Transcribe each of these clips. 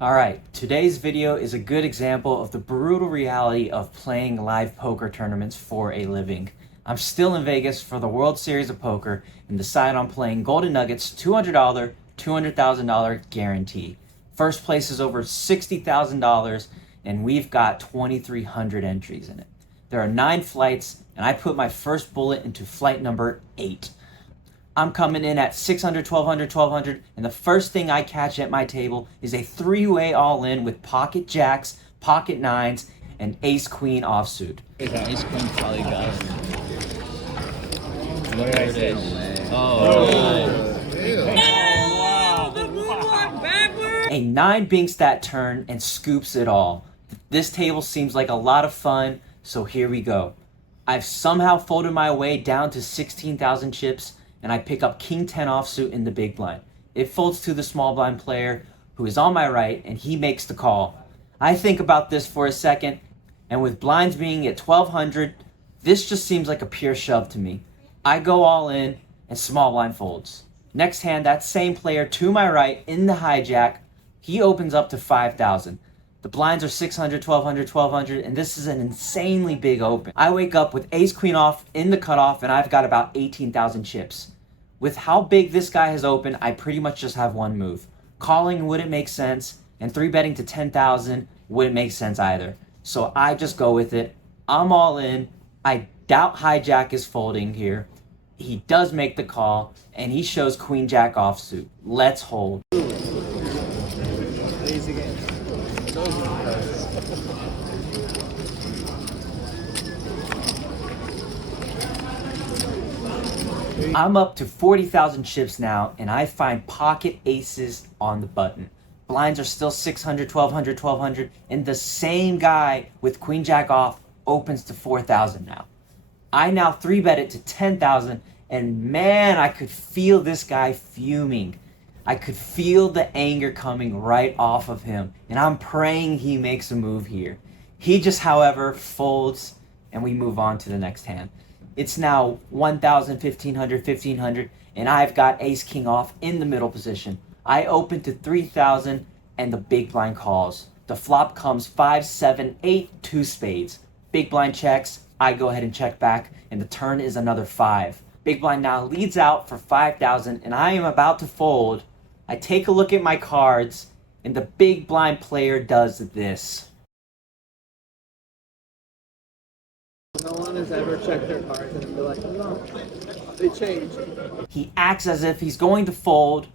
Alright, today's video is a good example of the brutal reality of playing live poker tournaments for a living. I'm still in Vegas for the World Series of Poker and decided on playing Golden Nuggets $200, $200,000 guarantee. First place is over $60,000 and we've got 2,300 entries in it. There are 9 flights and I put my first bullet into flight number 8. I'm coming in at 600, 1200, 1200, and the first thing I catch at my table is a 3-way all-in with pocket jacks, pocket nines, and ace-queen offsuit. Ace-queen probably got it. What did I say? A 9 binks that turn and scoops it all. This table seems like a lot of fun, so here we go. I've somehow folded my way down to 16,000 chips, and I pick up King 10 offsuit in the big blind. It folds to the small blind player who is on my right, and he makes the call. I think about this for a second, and with blinds being at 1,200, this just seems like a pure shove to me. I go all in, and small blind folds. Next hand, that same player to my right in the hijack, he opens up to 5,000. The blinds are 600, 1,200, 1,200, and this is an insanely big open. I wake up with ace-queen off in the cutoff, and I've got about 18,000 chips. With how big this guy has opened, I pretty much just have one move. Calling wouldn't make sense, and 3-betting to 10,000 wouldn't make sense either. So I just go with it. I'm all in. I doubt hijack is folding here. He does make the call, and he shows queen-jack offsuit. Let's hold. Easy game. I'm up to 40,000 chips now, and I find pocket aces on the button. Blinds are still 600, 1,200, 1,200, and the same guy with queen jack off opens to 4,000 now. I now 3-bet it to 10,000, and man, I could feel this guy fuming. I could feel the anger coming right off of him, and I'm praying he makes a move here. He just, however, folds, and we move on to the next hand. It's now 1,000, 1,500, 1,500, and I've got ace-king off in the middle position. I open to 3,000, and the big blind calls. The flop comes 5, 7, 8, 2 spades. Big blind checks, I go ahead and check back, and the turn is another 5. Big blind now leads out for 5,000, and I am about to fold. I take a look at my cards, and the big blind player does this. No one has ever checked their cards and be like, no, they changed. He acts as if he's going to fold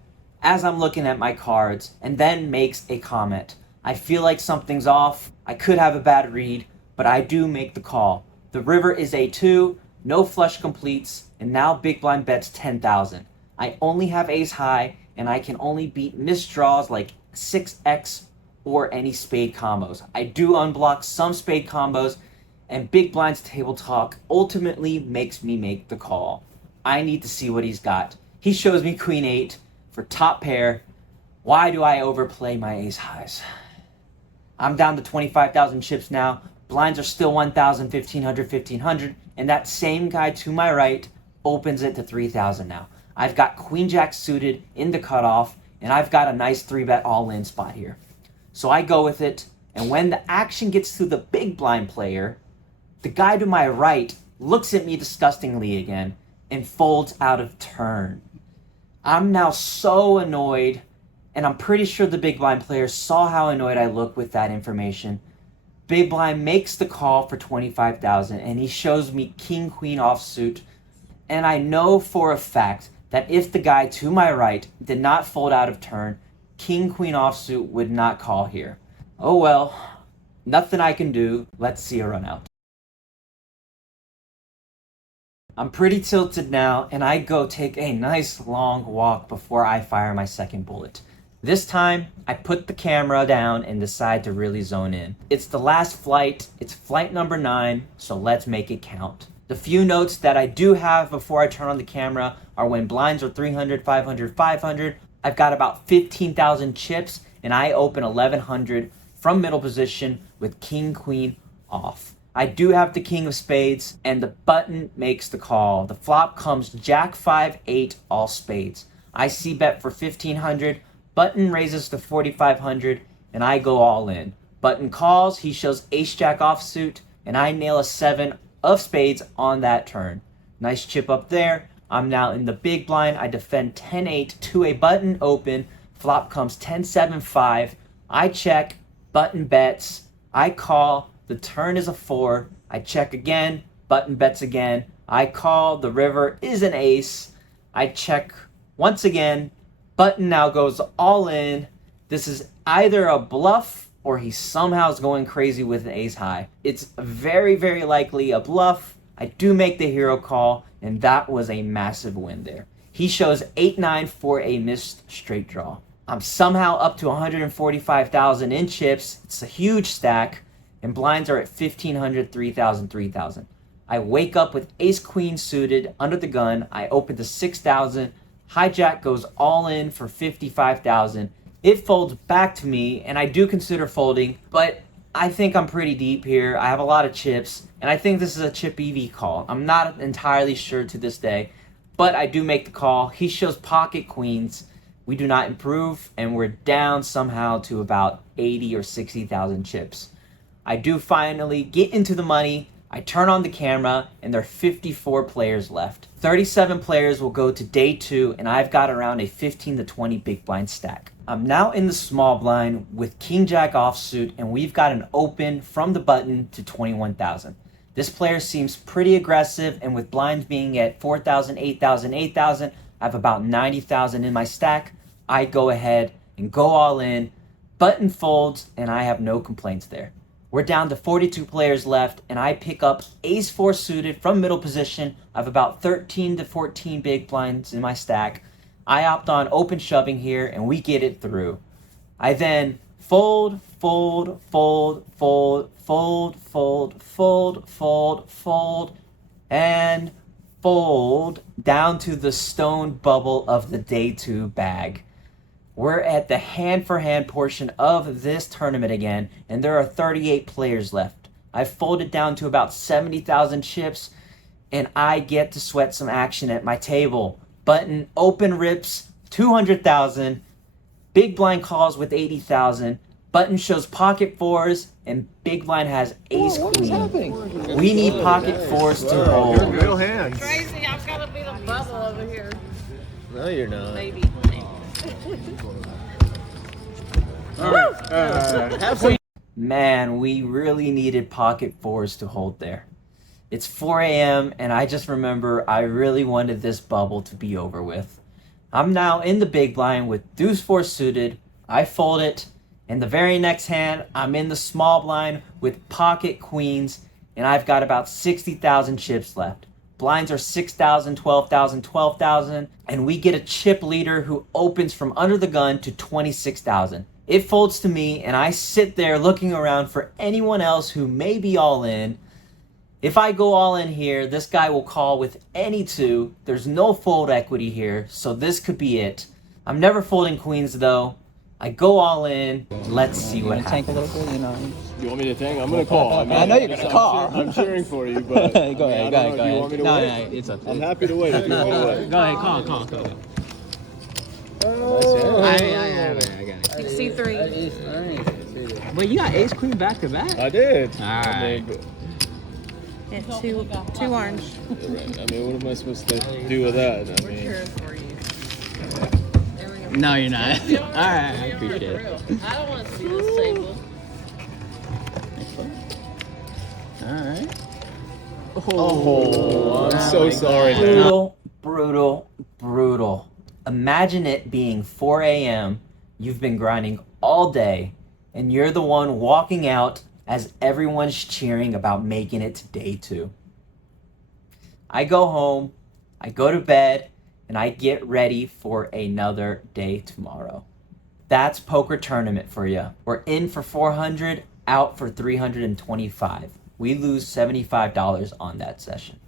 as I'm looking at my cards, and then makes a comment. I feel like something's off. I could have a bad read, but I do make the call. The river is a 2, no flush completes, and now big blind bets 10,000. I only have ace high, and I can only beat missed draws like 6x or any spade combos. I do unblock some spade combos, and big blind's table talk ultimately makes me make the call. I need to see what he's got. He shows me queen 8 for top pair. Why do I overplay my ace highs? I'm down to 25,000 chips now. Blinds are still 1,000, 1,500, 1,500, and that same guy to my right opens it to 3,000 now. I've got queen jack suited in the cutoff, and I've got a nice 3-bet all-in spot here. So I go with it, and when the action gets to the big blind player, the guy to my right looks at me disgustingly again and folds out of turn. I'm now so annoyed, and I'm pretty sure the big blind player saw how annoyed I look with that information. Big blind makes the call for 25,000, and he shows me king queen offsuit, and I know for a fact that if the guy to my right did not fold out of turn, king queen offsuit would not call here. Oh well, nothing I can do. Let's see a run out. I'm pretty tilted now, and I go take a nice long walk before I fire my second bullet. This time, I put the camera down and decide to really zone in. It's the last flight, it's flight number 9, so let's make it count. The few notes that I do have before I turn on the camera are when blinds are 300, 500, 500. I've got about 15,000 chips, and I open 1,100 from middle position with king, queen off. I do have the king of spades, and the button makes the call. The flop comes jack 5, 8, all spades. I c bet for 1,500, button raises to 4,500, and I go all in. Button calls, he shows ace-jack offsuit, and I nail a 7 of spades on that turn. Nice chip up there. I'm now in the big blind. I defend 10-8 to a button open. Flop comes 10-7-5. I check, button bets. I call, the turn is a 4. I check again, button bets again. I call, the river is an ace. I check once again, button now goes all in. This is either a bluff or he somehow is going crazy with an ace high. It's very, very likely a bluff. I do make the hero call, and that was a massive win there. He shows 8-9 for a missed straight draw. I'm somehow up to 145,000 in chips. It's a huge stack, and blinds are at 1,500, 3,000, 3,000. I wake up with ace queen suited under the gun. I open to 6,000. Hijack goes all in for 55,000. It folds back to me, and I do consider folding, but I think I'm pretty deep here. I have a lot of chips, and I think this is a chip EV call. I'm not entirely sure to this day, but I do make the call. He shows pocket queens. We do not improve, and we're down somehow to about 80 or 60,000 chips. I do finally get into the money. I turn on the camera, and there are 54 players left. 37 players will go to day 2, and I've got around a 15 to 20 big blind stack. I'm now in the small blind with king jack offsuit, and we've got an open from the button to 21,000. This player seems pretty aggressive, and with blinds being at 4,000, 8,000, 8,000, I have about 90,000 in my stack. I go ahead and go all in. Button folds, and I have no complaints there. We're down to 42 players left, and I pick up ace-4 suited from middle position. I have about 13 to 14 big blinds in my stack. I opt on open shoving here, and we get it through. I then fold, fold, fold, fold, fold, fold, fold, fold, fold, and fold down to the stone bubble of the day 2 bag. We're at the hand-for-hand portion of this tournament again, and there are 38 players left. I've folded down to about 70,000 chips, and I get to sweat some action at my table. Button open rips 200,000, big blind calls with 80,000. Button shows pocket 4s, and big blind has ace queen. We need pocket 4s to hold. Real hands. Crazy, I've got to be the bubble over here. No, you're not. Maybe. All right. Have some. Man, we really needed pocket 4s to hold there. It's 4 a.m. and I just remember I really wanted this bubble to be over with. I'm now in the big blind with deuce 4 suited. I fold it. In the very next hand, I'm in the small blind with pocket queens, and I've got about 60,000 chips left. Blinds are 6,000, 12,000, 12,000, and we get a chip leader who opens from under the gun to 26,000. It folds to me, and I sit there looking around for anyone else who may be all in. If I go all in here, this guy will call with any 2. There's no fold equity here, so this could be it. I'm never folding queens though. I go all in. Let's see what happens. Tank a little bit, you know. You want me to think? I'm gonna call. I know you're gonna call. I'm cheering for you, but Go ahead, go ahead, go ahead. You want me to No, wait? it's up to I'm you. happy to wait if you want me to wait. Go ahead, call. Oh, I got it. 63. Wait, you got ace queen back to back? I did. All right. And two orange. I mean, what am I supposed to do with that? I mean, For you. No, you're not. All right, I appreciate it. I don't want to see this table. All right. oh, I'm so sorry, man. Brutal, brutal, brutal. Imagine it being 4 a.m. You've been grinding all day, and you're the one walking out as everyone's cheering about making it to day 2. I go home, I go to bed, and I get ready for another day tomorrow. That's poker tournament for you. We're in for 400, out for 325. We lose $75 on that session.